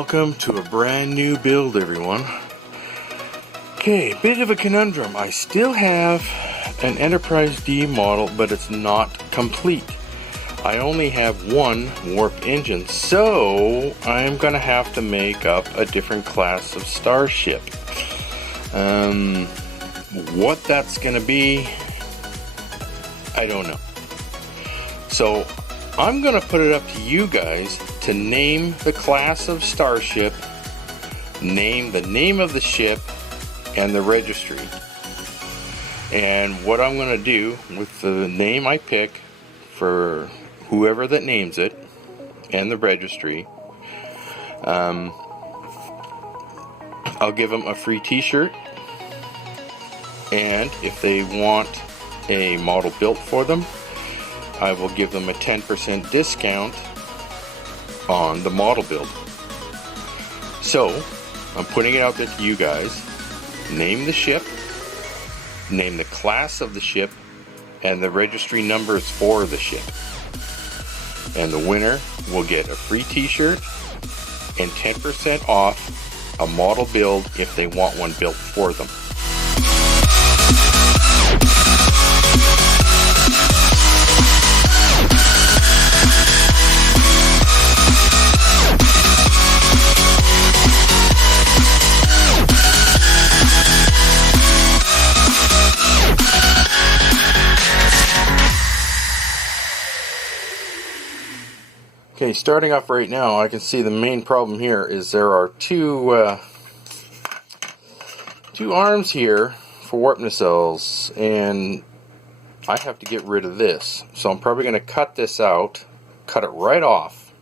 welcome to a brand new build, everyone. Okay, bit of a conundrum. I still have an Enterprise D model, but it's not complete. I only have one warp engine, so I'm gonna have to make up a different class of Starship. What that's gonna be, I don't know. So I'm gonna put it up to you guys to name the class of Starship, name the name of the ship, and the registry. And what I'm gonna do with the name I pick for whoever that names it and the registry, I'll give them a free t-shirt, and if they want a model built for them, I will give them a 10% discount on the model build. So I'm putting it out there to you guys. Name the ship, name the class of the ship, and the registry numbers for the ship. And the winner will get a free t-shirt and 10% off a model build if they want one built for them. Okay, starting off right now, I can see the main problem here is there are two arms here for warp nacelles, and I have to get rid of this. So I'm probably going to cut this out, cut it right off,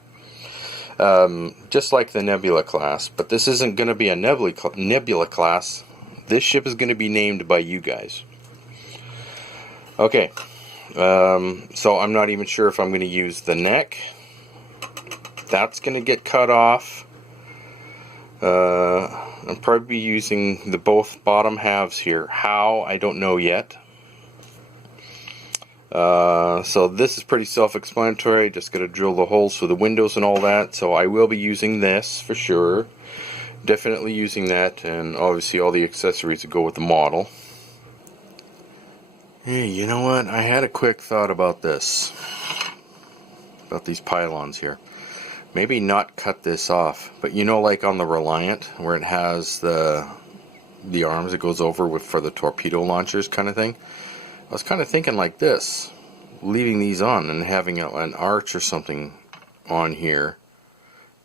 just like the Nebula class. But this isn't going to be a Nebula class. This ship is going to be named by you guys. Okay, so I'm not even sure if I'm going to use the neck. That's going to get cut off. I'll probably be using the both bottom halves here. How, I don't know yet. So this is pretty self-explanatory. Just got to drill the holes for the windows and all that. So I will be using this for sure. Definitely using that, and obviously all the accessories that go with the model. Hey, you know what? I had a quick thought about this. About these pylons here. Maybe not cut this off, but you know, like on the Reliant, where it has the arms it goes over with for the torpedo launchers kind of thing. I was kind of thinking like this, leaving these on and having an arch or something on here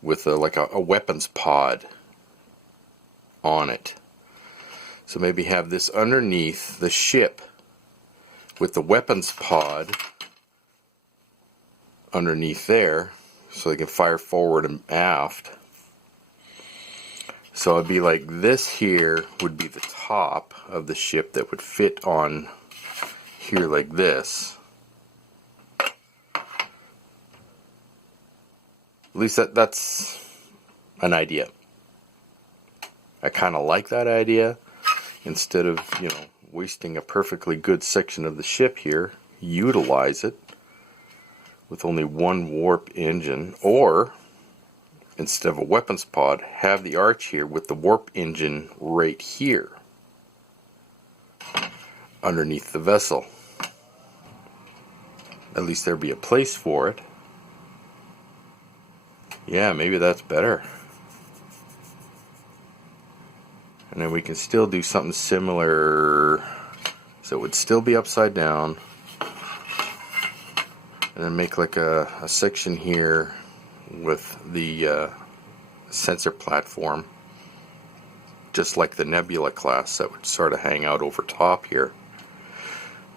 with like a weapons pod on it. So maybe have this underneath the ship with the weapons pod underneath there, so they can fire forward and aft. So it'd be like this here would be the top of the ship that would fit on here like this. At least that's an idea. I kind of like that idea. Instead of, you know, wasting a perfectly good section of the ship here, utilize it with only one warp engine, or instead of a weapons pod, have the arch here with the warp engine right here underneath the vessel. At least there'd be a place for it. Yeah, maybe that's better. And then we can still do something similar, so it would still be upside down. And then make like a section here with the sensor platform, just like the Nebula class, that would sort of hang out over top here.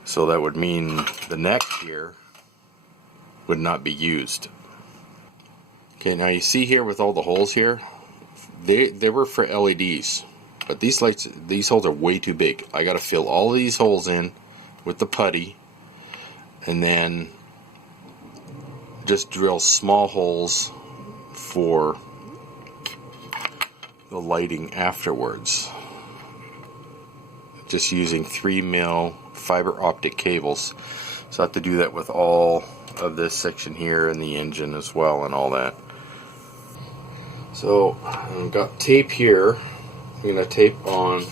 So that would mean the neck here would not be used. Okay, now you see here with all the holes here, they were for LEDs, but these holes are way too big. I got to fill all of these holes in with the putty, and then just drill small holes for the lighting afterwards, just using 3mm fiber optic cables. So I have to do that with all of this section here and the engine as well and all that. So I've got tape here. I'm going to tape on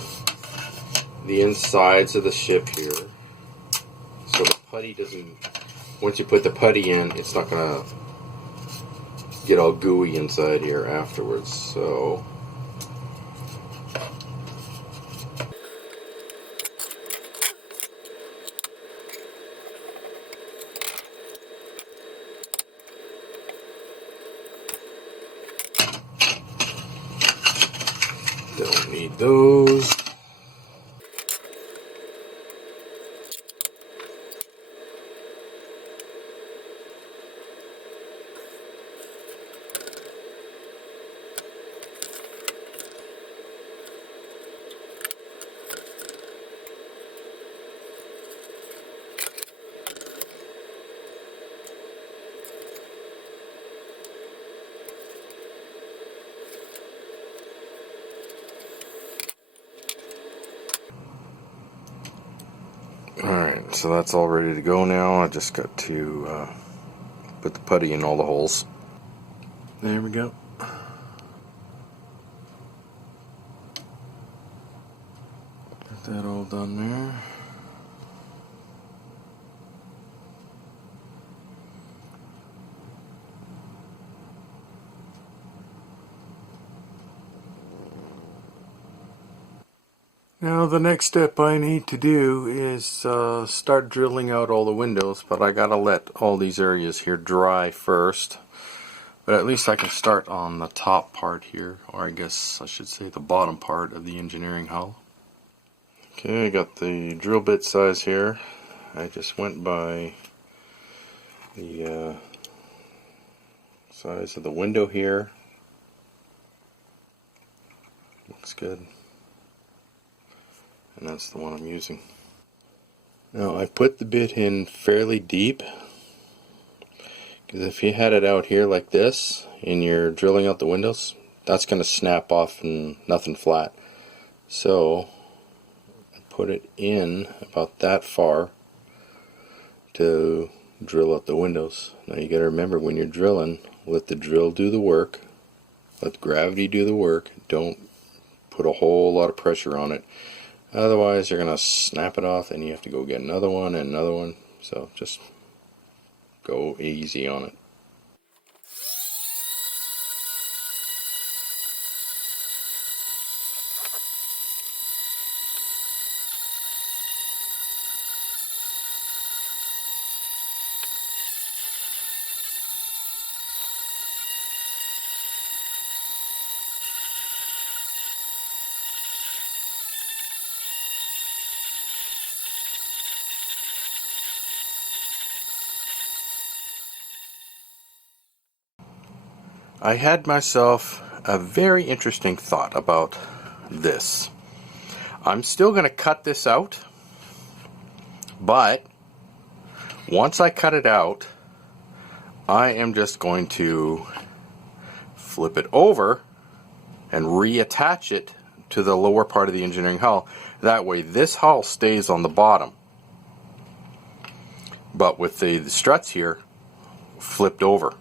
the insides of the ship here, so the putty doesn't, once you put the putty in, it's not going to get all gooey inside here afterwards. So don't need those. Alright, so that's all ready to go now. I just got to put the putty in all the holes. There we go. Got that all done there. Now the next step I need to do is start drilling out all the windows, but I gotta let all these areas here dry first. But at least I can start on the top part here, or I guess I should say the bottom part of the engineering hull. Okay, I got the drill bit size here. I just went by the size of the window here. Looks good. And that's the one I'm using. Now I put the bit in fairly deep, because if you had it out here like this and you're drilling out the windows, that's going to snap off and nothing flat. So I put it in about that far to drill out the windows. Now you got to remember, when you're drilling, let the drill do the work, let gravity do the work. Don't put a whole lot of pressure on it. Otherwise you're going to snap it off and you have to go get another one and another one. So just go easy on it. I had myself a very interesting thought about this. I'm still going to cut this out, but once I cut it out, I am just going to flip it over and reattach it to the lower part of the engineering hull. That way this hull stays on the bottom, but with the struts here flipped over.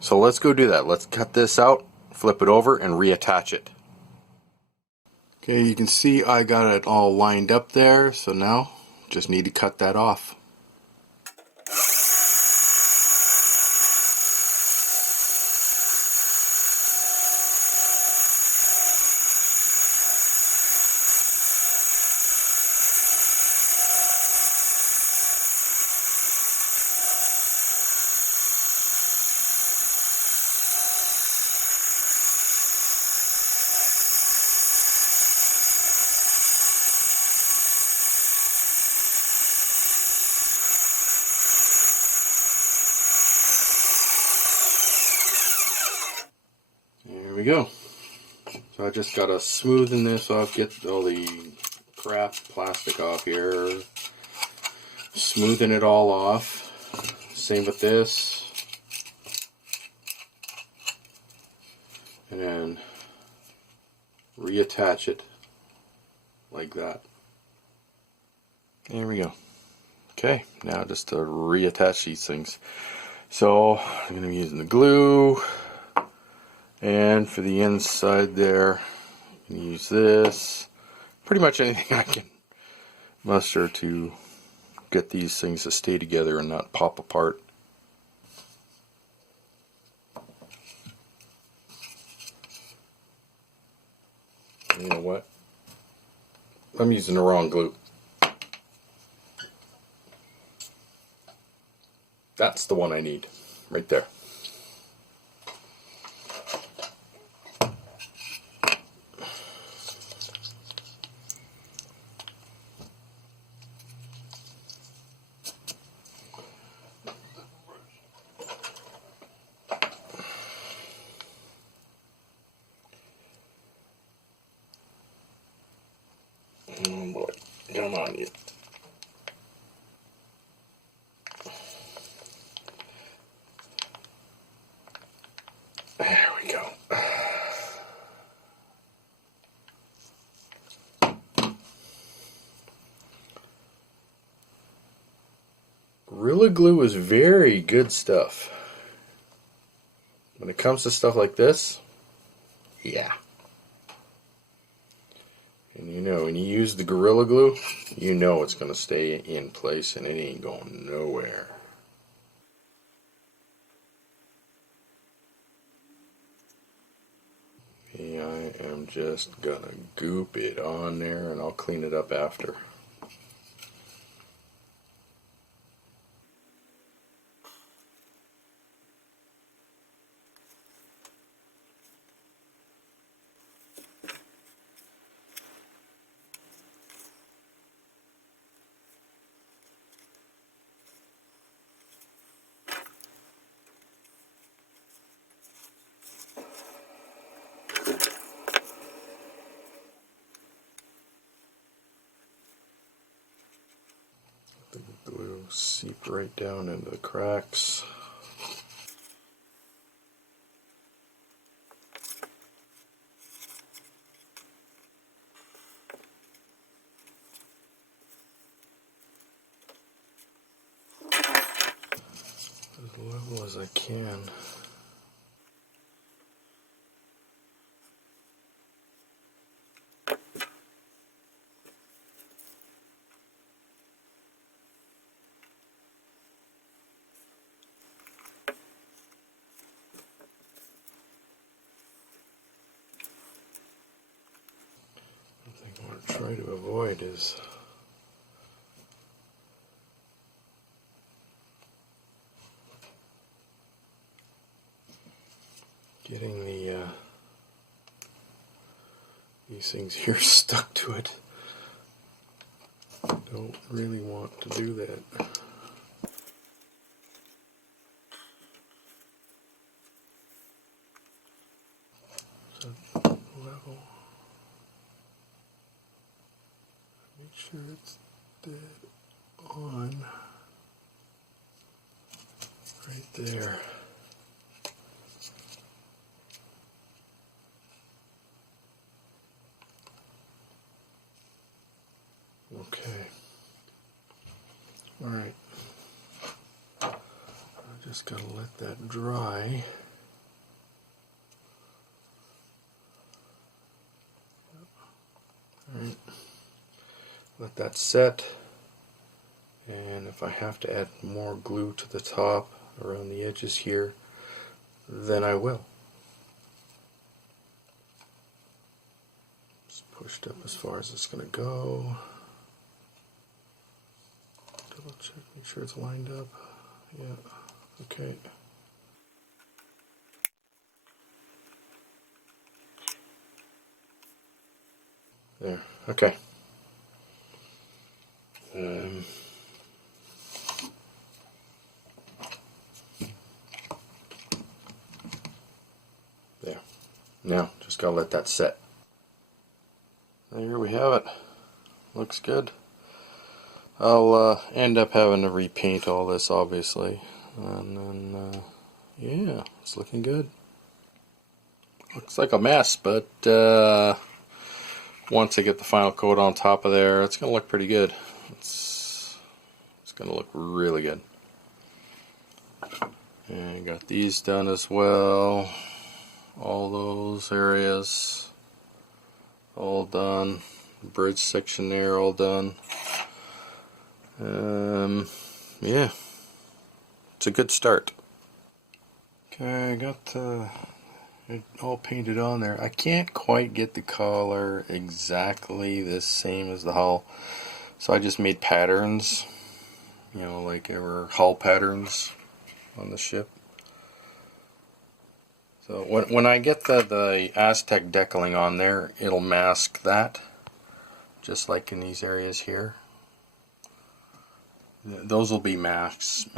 So let's go do that. Let's cut this out, flip it over, and reattach it. Okay, you can see I got it all lined up there, so now just need to cut that off. There we go. So I just gotta smoothen this off, get all the crap plastic off here, smoothing it all off. Same with this. And then reattach it like that. There we go. Okay, now just to reattach these things. So I'm going to be using the glue, And for the inside there, you can use this. Pretty much anything I can muster to get these things to stay together and not pop apart. You know what? I'm using the wrong glue. That's the one I need, right there. Oh boy, come on you. There we go. Gorilla Glue is very good stuff. When it comes to stuff like this, yeah. And you know, when you use the Gorilla Glue, you know it's going to stay in place and it ain't going nowhere. Yeah, I am just going to goop it on there and I'll clean it up after. The glue seep right down into the cracks. As level as I can. What I want to try to avoid is getting these things here stuck to it. Don't really want to do that. So level. Make sure it's dead on right there. Okay. All right. I just gotta let that dry. All right. Let that set. And if I have to add more glue to the top around the edges here, then I will. Just pushed up as far as it's going to go. Double check, make sure it's lined up. Yeah, okay. There, okay. There. Now, just gotta let that set. There we have it. Looks good. I'll end up having to repaint all this, obviously. And then, yeah, it's looking good. Looks like a mess, but once I get the final coat on top of there, it's going to look pretty good. It's going to look really good. And got these done as well. all those areas all done. Bridge section there all done. Yeah, it's a good start. Okay, I got it all painted on there. I can't quite get the color exactly the same as the hull, so I just made patterns, you know, like our hull patterns on the ship. So when I get the Aztec decaling on there, it'll mask that, just like in these areas here. Those will be masked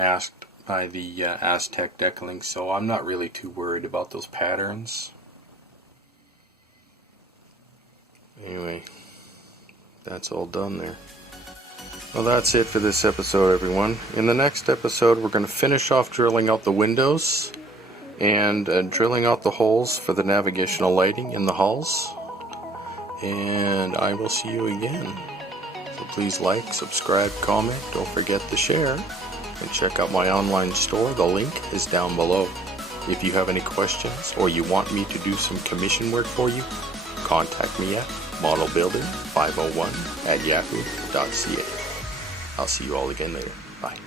by the Aztec decaling, so I'm not really too worried about those patterns. Anyway, that's all done there. Well, that's it for this episode, everyone. In the next episode, we're going to finish off drilling out the windows and drilling out the holes for the navigational lighting in the hulls. And I will see you again. So please like, subscribe, comment, don't forget to share, and check out my online store. The link is down below. If you have any questions or you want me to do some commission work for you, contact me at modelbuilder501@yahoo.ca. I'll see you all again later. Bye.